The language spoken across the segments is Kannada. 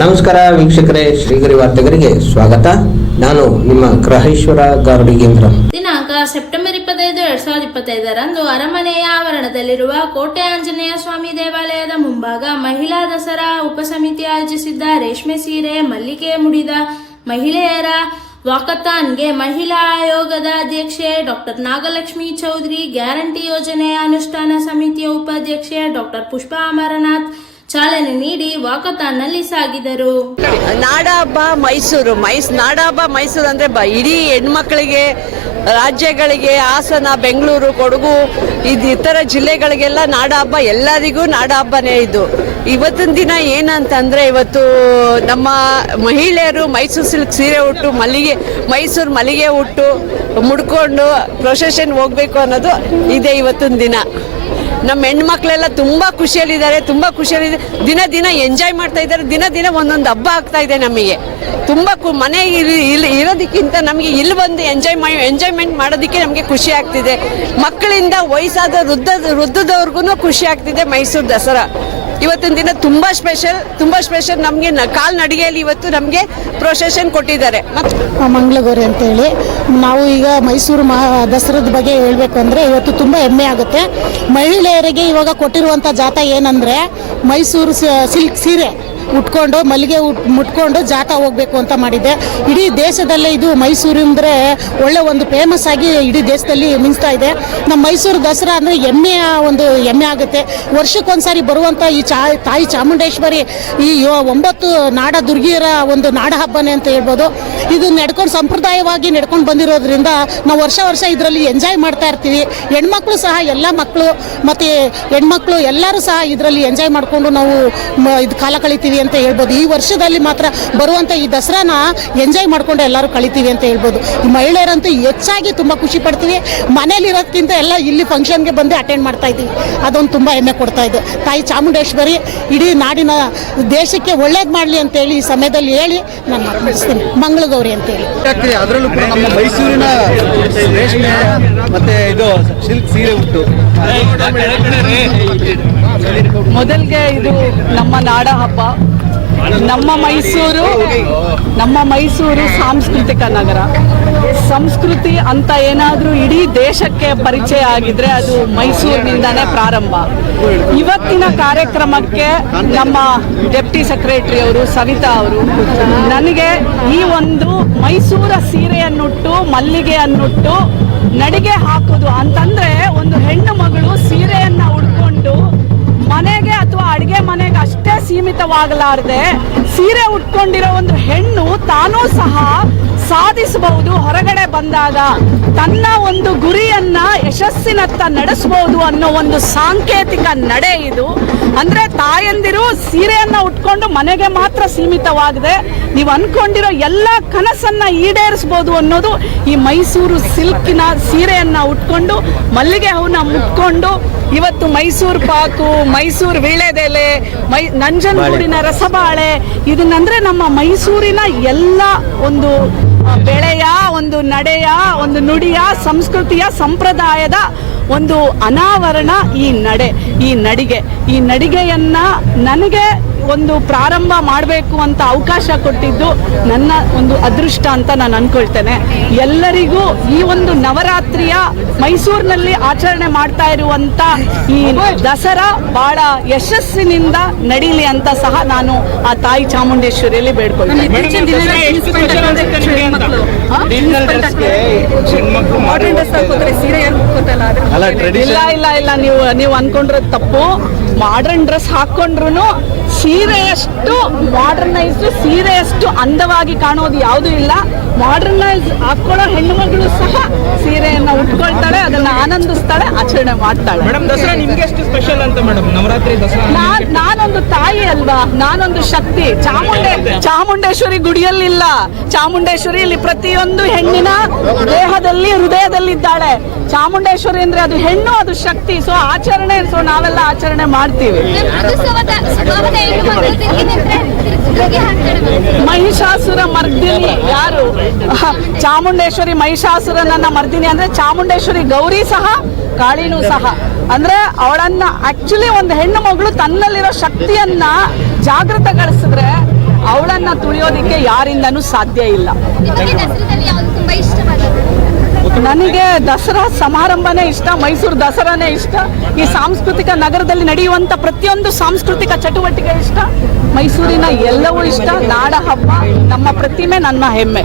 ನಮಸ್ಕಾರ ವೀಕ್ಷಕರೇ, ಶ್ರೀಗರಿ ವಾರ್ತೆಗರಿಗೆ ಸ್ವಾಗತ. ನಾನು ನಿಮ್ಮ ಗ್ರಹೇಶ್ವರ ಗಾರುಡಿಗೇಂದ್ರ ದಿನಾಂಕ ಸೆಪ್ಟೆಂಬರ್ ಇಪ್ಪತ್ತೈದು, ಎರಡ್ ಸಾವಿರದ ಇಪ್ಪತ್ತೈದರಂದು ಅರಮನೆಯ ಆವರಣದಲ್ಲಿರುವ ಕೋಟೆ ಆಂಜನೇಯ ಸ್ವಾಮಿ ದೇವಾಲಯದ ಮುಂಭಾಗ ಮಹಿಳಾ ದಸರಾ ಉಪಸಮಿತಿ ಆಯೋಜಿಸಿದ್ದ ರೇಷ್ಮೆ ಸೀರೆ ಮಲ್ಲಿಗೆ ಮುಡಿದ ಮಹಿಳೆಯರ ವಾಕತಾನ್ಗೆ ಮಹಿಳಾ ಆಯೋಗದ ಅಧ್ಯಕ್ಷೆ ಡಾಕ್ಟರ್ ನಾಗಲಕ್ಷ್ಮಿ ಚೌಧರಿ ಗ್ಯಾರಂಟಿ ಯೋಜನೆಯ ಅನುಷ್ಠಾನ ಸಮಿತಿಯ ಉಪಾಧ್ಯಕ್ಷೆ ಡಾಕ್ಟರ್ ಪುಷ್ಪಾ ಅಮರನಾಥ್ ಚಾಲನೆ ನೀಡಿ ವಾಕಥಾನ್ನಲ್ಲಿ ಸಾಗಿದರು. ನಾಡ ಹಬ್ಬ ಮೈಸೂರು, ಮೈಸ್ ನಾಡ ಹಬ್ಬ ಮೈಸೂರು ಅಂದರೆ ಬ, ಇಡೀ ಹೆಣ್ಮಕ್ಳಿಗೆ, ರಾಜ್ಯಗಳಿಗೆ, ಹಾಸನ, ಬೆಂಗಳೂರು, ಕೊಡಗು, ಇದು ಇತರ ಜಿಲ್ಲೆಗಳಿಗೆಲ್ಲ ನಾಡ ಹಬ್ಬ ಎಲ್ಲರಿಗೂ ನಾಡ ಹಬ್ಬನೇ ಇದು. ಇವತ್ತಿನ ದಿನ ಏನಂತಂದರೆ ಇವತ್ತು ನಮ್ಮ ಮಹಿಳೆಯರು ಮೈಸೂರು ಸಿಲ್ಕ್ ಸೀರೆ ಉಟ್ಟು, ಮಲ್ಲಿಗೆ, ಮೈಸೂರು ಮಲ್ಲಿಗೆ ಉಟ್ಟು ಮುಡ್ಕೊಂಡು ಪ್ರೊಸೆಷನ್ ಹೋಗ್ಬೇಕು ಅನ್ನೋದು ಇದೆ ಇವತ್ತಿನ ದಿನ. ನಮ್ಮ ಹೆಣ್ಮಕ್ಳೆಲ್ಲ ತುಂಬ ಖುಷಿಯಲ್ಲಿದ್ದಾರೆ, ತುಂಬ ಖುಷಿಯಲ್ಲಿದೆ. ದಿನ ದಿನ ಎಂಜಾಯ್ ಮಾಡ್ತಾ ಇದ್ದಾರೆ, ದಿನ ದಿನ ಒಂದೊಂದು ಹಬ್ಬ ಆಗ್ತಾ ಇದೆ ನಮಗೆ. ತುಂಬ ಮನೆ ಇರೋದಕ್ಕಿಂತ ನಮಗೆ ಇಲ್ಲಿ ಬಂದು ಎಂಜಾಯ್ ಮಾಡಿ ಎಂಜಾಯ್ಮೆಂಟ್ ಮಾಡೋದಕ್ಕೆ ನಮಗೆ ಖುಷಿ ಆಗ್ತಿದೆ. ಮಕ್ಕಳಿಂದ ವಯಸ್ಸಾದ ವೃದ್ಧ ವೃದ್ಧದವ್ರಿಗೂ ಖುಷಿ ಆಗ್ತಿದೆ ಮೈಸೂರು ದಸರಾ. ಇವತ್ತಿನ ದಿನ ತುಂಬಾ ಸ್ಪೆಷಲ್ ತುಂಬಾ ಸ್ಪೆಷಲ್ ನಮಗೆ ಕಾಲ್ ನಡಿಗೆಯಲ್ಲಿ ಇವತ್ತು ನಮಗೆ ಪ್ರೊಸೆಷನ್ ಕೊಟ್ಟಿದ್ದಾರೆ. ಮಂಗಳಗೌರಿ ಅಂತೇಳಿ. ನಾವು ಈಗ ಮೈಸೂರು ಮಹಾ, ದಸರಾದ ಬಗ್ಗೆ ಹೇಳಬೇಕು ಅಂದರೆ ಇವತ್ತು ತುಂಬ ಹೆಮ್ಮೆ ಆಗುತ್ತೆ. ಮಹಿಳೆಯರಿಗೆ ಇವಾಗ ಕೊಟ್ಟಿರುವಂಥ ಜಾತ ಏನಂದರೆ ಮೈಸೂರು ಸಿಲ್ಕ್ ಸೀರೆ. ಉಟ್ಕೊಂಡು, ಮಲ್ಲಿಗೆ ಉಟ್ ಮುಟ್ಕೊಂಡು ಜಾಥ ಹೋಗಬೇಕು ಅಂತ ಮಾಡಿದ್ದೆ. ಇಡೀ ದೇಶದಲ್ಲೇ ಇದು ಮೈಸೂರು ಅಂದರೆ ಒಳ್ಳೆ ಒಂದು ಫೇಮಸ್ ಆಗಿ ಇಡೀ ದೇಶದಲ್ಲಿ ಮಿಂಚ್ತಾ ಇದೆ. ನಮ್ಮ ಮೈಸೂರು ದಸರಾ ಅಂದರೆ ಹೆಮ್ಮೆಯ ಒಂದು ಹೆಮ್ಮೆ ಆಗುತ್ತೆ. ವರ್ಷಕ್ಕೊಂದ್ಸಾರಿ ಬರುವಂಥ ಈ ಚಾ ತಾಯಿ ಚಾಮುಂಡೇಶ್ವರಿ, ಈ ಒಂಬತ್ತು ನಾಡ ದುರ್ಗಿಯರ ಒಂದು ನಾಡ ಹಬ್ಬನೇ ಅಂತ ಹೇಳ್ಬೋದು. ಇದು ನಡ್ಕೊಂಡು ಸಂಪ್ರದಾಯವಾಗಿ ನಡ್ಕೊಂಡು ಬಂದಿರೋದ್ರಿಂದ ನಾವು ವರ್ಷ ವರ್ಷ ಇದರಲ್ಲಿ ಎಂಜಾಯ್ ಮಾಡ್ತಾ ಇರ್ತೀವಿ. ಹೆಣ್ಮಕ್ಳು ಸಹ, ಎಲ್ಲ ಮಕ್ಕಳು, ಮತ್ತು ಹೆಣ್ಮಕ್ಳು ಎಲ್ಲರೂ ಸಹ ಇದರಲ್ಲಿ ಎಂಜಾಯ್ ಮಾಡಿಕೊಂಡು ನಾವು ಇದು ಕಾಲ ಕಳಿತೀವಿ. ಅಂತ ಹೇಳ್ಬೋದು ಈ ವರ್ಷದಲ್ಲಿ ಮಾತ್ರ ಬರುವಂಥ ಈ ದಸರಾನ ಎಂಜಾಯ್ ಮಾಡ್ಕೊಂಡು ಎಲ್ಲರೂ ಕಳಿತೀವಿ ಅಂತ ಹೇಳ್ಬೋದು ಈ ಮಹಿಳೆಯರಂತೂ ಹೆಚ್ಚಾಗಿ ತುಂಬ ಖುಷಿ ಪಡ್ತೀವಿ ಮನೇಲಿರೋದಕ್ಕಿಂತ ಎಲ್ಲ ಇಲ್ಲಿ ಫಂಕ್ಷನ್ಗೆ ಬಂದು ಅಟೆಂಡ್ ಮಾಡ್ತಾ ಇದ್ದೀವಿ ಅದೊಂದು ತುಂಬ ಹೆಮ್ಮೆ ಕೊಡ್ತಾ ಇದೆ ತಾಯಿ ಚಾಮುಂಡೇಶ್ವರಿ ಇಡೀ ನಾಡಿನ ದೇಶಕ್ಕೆ ಒಳ್ಳೇದು ಮಾಡಲಿ ಅಂತೇಳಿ ಈ ಸಮಯದಲ್ಲಿ ಹೇಳಿ ನಾನು ಮಾತಾಡಿಸ್ತೀನಿ ಮಂಗಳಗೌರಿ ಅಂತೇಳಿ ಅದರಲ್ಲೂ ಕೂಡ ನಮ್ಮ ಮೈಸೂರಿನ ರೇಷ್ಮೆ ಮತ್ತೆ ಇದು ಸಿಲ್ಕ್ ಸೀರೆ ಉಟ್ಟು ಮೊದಲಿಗೆ ಇದು ನಮ್ಮ ನಾಡ ಹಬ್ಬ. ನಮ್ಮ ಮೈಸೂರು ನಮ್ಮ ಮೈಸೂರು ಸಾಂಸ್ಕೃತಿಕ ನಗರ. ಸಂಸ್ಕೃತಿ ಅಂತ ಏನಾದರೂ ಇಡೀ ದೇಶಕ್ಕೆ ಪರಿಚಯ ಆಗಿದ್ರೆ ಅದು ಮೈಸೂರಿನಿಂದನೇ ಪ್ರಾರಂಭ. ಇವತ್ತಿನ ಕಾರ್ಯಕ್ರಮಕ್ಕೆ ನಮ್ಮ ಡೆಪ್ಟಿ ಸೆಕ್ರೆಟರಿ ಅವರು ಸವಿತಾ ಅವರು, ನನಗೆ ಈ ಒಂದು ಮೈಸೂರ ಸೀರೆಯನ್ನುಟ್ಟು, ಮಲ್ಲಿಗೆಯನ್ನುಟ್ಟು ನಡಿಗೆ ಹಾಕೋದು ಅಂತಂದ್ರೆ ಒಂದು ಹೆಣ್ಣು ಮಗಳು ಸೀರೆಯನ್ನ ಮನೆಗೆ ಅಥವಾ ಅಡಿಗೆ ಮನೆಗೆ ಅಷ್ಟೇ ಸೀಮಿತವಾಗಲಾರದೆ, ಸೀರೆ ಉಟ್ಕೊಂಡಿರೋ ಒಂದು ಹೆಣ್ಣು ತಾನೂ ಸಹ ಸಾಧಿಸಬಹುದು, ಹೊರಗಡೆ ಬಂದಾಗ ತನ್ನ ಒಂದು ಗುರಿಯನ್ನ ಯಶಸ್ಸಿನತ್ತ ನಡೆಸಬಹುದು ಅನ್ನೋ ಒಂದು ಸಾಂಕೇತಿಕ ನಡೆ ಇದು. ಅಂದ್ರೆ ತಾಯಂದಿರು ಸೀರೆಯನ್ನ ಉಟ್ಕೊಂಡು ಮನೆಗೆ ಮಾತ್ರ ಸೀಮಿತವಾಗದೆ. ನೀವು ಅನ್ಕೊಂಡಿರೋ ಎಲ್ಲ ಕನಸನ್ನ ಈಡೇರಿಸಬಹುದು ಅನ್ನೋದು ಈ ಮೈಸೂರು ಸಿಲ್ಕಿನ ಸೀರೆಯನ್ನ ಉಟ್ಕೊಂಡು ಮಲ್ಲಿಗೆ ಹೂನ ಮುಟ್ಕೊಂಡು ಇವತ್ತು ಮೈಸೂರು ಪಾಕು ಮೈಸೂರು ವೀಳೆದೆಲೆ ಮೈ ನಂಜನಗೂಡಿನ ರಸಬಾಳೆ ಇದನ್ನಂದ್ರೆ ನಮ್ಮ ಮೈಸೂರಿನ ಎಲ್ಲ ಒಂದು ಬೆಳೆಯ ಒಂದು ನಡೆಯ, ಒಂದು ನುಡಿಯ, ಸಂಸ್ಕೃತಿಯ, ಸಂಪ್ರದಾಯದ ಒಂದು ಅನಾವರಣ ಈ ನಡೆ, ಈ ನಡಿಗೆ. ಈ ನಡಿಗೆಯನ್ನ ನನಗೆ ಒಂದು ಪ್ರಾರಂಭ ಮಾಡಬೇಕು ಅಂತ ಅವಕಾಶ ಕೊಟ್ಟಿದ್ದು ನನ್ನ ಒಂದು ಅದೃಷ್ಟ ಅಂತ ನಾನು ಅನ್ಕೊಳ್ತೇನೆ. ಎಲ್ಲರಿಗೂ ಈ ಒಂದು ನವರಾತ್ರಿಯ ಮೈಸೂರಿನಲ್ಲಿ ಆಚರಣೆ ಮಾಡ್ತಾ ಇರುವಂತ ಈ ದಸರಾ ಬಹಳ ಯಶಸ್ಸಿನಿಂದ ನಡೀಲಿ ಅಂತ ಸಹ ನಾನು ಆ ತಾಯಿ ಚಾಮುಂಡೇಶ್ವರಿಯಲ್ಲಿ ಬೇಡ್ಕೊಳ್ತೇನೆ. ಇಲ್ಲ ಇಲ್ಲ ಇಲ್ಲ. ನೀವು ನೀವು ಅನ್ಕೊಂಡಿರೋದು ತಪ್ಪು. ಮಾಡರ್ನ್ ಡ್ರೆಸ್ ಹಾಕೊಂಡ್ರು ಸೀರೆಯಷ್ಟು ಮಾಡರ್ನೈಸ್ಡ್ ಸೀರೆಯಷ್ಟು ಅಂದವಾಗಿ ಕಾಣೋದು ಯಾವುದೂ ಇಲ್ಲ. ಮಾಡರ್ನೈಸ್ ಹಾಕೊಳ್ಳೋ ಹೆಣ್ಣು ಮಗಳು ಸಹ ಸೀರೆಯನ್ನ ಉಟ್ಕೊಳ್ತಾಳೆ ಅದನ್ನ ಆನಂದಿಸ್ತಾಳೆ ಆಚರಣೆ ಮಾಡ್ತಾಳೆ. ಮೇಡಮ್ ದಸರಾ ನಿಮ್ಗೆ ಎಷ್ಟು ಸ್ಪೆಷಲ್ ಅಂತ ಮೇಡಮ್ ನವರಾತ್ರಿ ದಸರಾ ನಾನ್ ನಾನೊಂದು ತಾಯಿ ಅಲ್ವಾ? ನಾನೊಂದು ಶಕ್ತಿ. ಚಾಮುಂಡೆ ಚಾಮುಂಡೇಶ್ವರಿ ಗುಡಿಯಲ್ಲಿಲ್ಲ. ಚಾಮುಂಡೇಶ್ವರಿ ಇಲ್ಲಿ ಪ್ರತಿಯೊಂದು ಹೆಣ್ಣಿನ ದೇಹದಲ್ಲಿ ಹೃದಯದಲ್ಲಿದ್ದಾಳೆ. ಚಾಮುಂಡೇಶ್ವರಿ ಅಂದ್ರೆ ಅದು ಹೆಣ್ಣು ಅದು ಶಕ್ತಿ. ಸೊ ಆಚರಣೆ ಸೊ ನಾವೆಲ್ಲ ಆಚರಣೆ ಮಾಡ್ತೀವಿ. ಮಹಿಷಾಸುರ ಮರ್ದಿನಿ ಯಾರು? ಚಾಮುಂಡೇಶ್ವರಿ ಮಹಿಷಾಸುರನನ್ನ ಮರ್ದಿನಿ ಅಂದ್ರೆ ಚಾಮುಂಡೇಶ್ವರಿ ಗೌರಿ ಸಹ, ಕಾಳಿನೂ ಸಹ. ಅಂದ್ರೆ ಅವಳನ್ನ ಆಕ್ಚುಲಿ ಒಂದು ಹೆಣ್ಣು ಮಗಳು ತನ್ನಲ್ಲಿರೋ ಶಕ್ತಿಯನ್ನ ಜಾಗೃತಗೊಳಿಸಿದ್ರೆ ಅವಳನ್ನ ತುಳಿಯೋದಿಕ್ಕೆ ಯಾರಿಂದನೂ ಸಾಧ್ಯ ಇಲ್ಲ ನಿಮಗೆ ದಸರಾದಲ್ಲಿ ಯಾವ್ದು ತುಂಬಾ ಇಷ್ಟವಾದದ್ದು ನನಗೆ ದಸರಾ ಸಮಾರಂಭನೇ ಇಷ್ಟ, ಮೈಸೂರು ದಸರಾನೇ ಇಷ್ಟ. ಈ ಸಾಂಸ್ಕೃತಿಕ ನಗರದಲ್ಲಿ ನಡೆಯುವಂಥ ಪ್ರತಿಯೊಂದು ಸಾಂಸ್ಕೃತಿಕ ಚಟುವಟಿಕೆ ಇಷ್ಟ. ಮೈಸೂರಿನ ಎಲ್ಲವೂ ಇಷ್ಟ. ನಾಡ ಹಬ್ಬ ನಮ್ಮ ಪ್ರತಿಮೆ, ನನ್ನ ಹೆಮ್ಮೆ.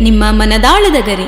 ನಿಮ್ಮ ಮನದಾಳದ ಗರಿ.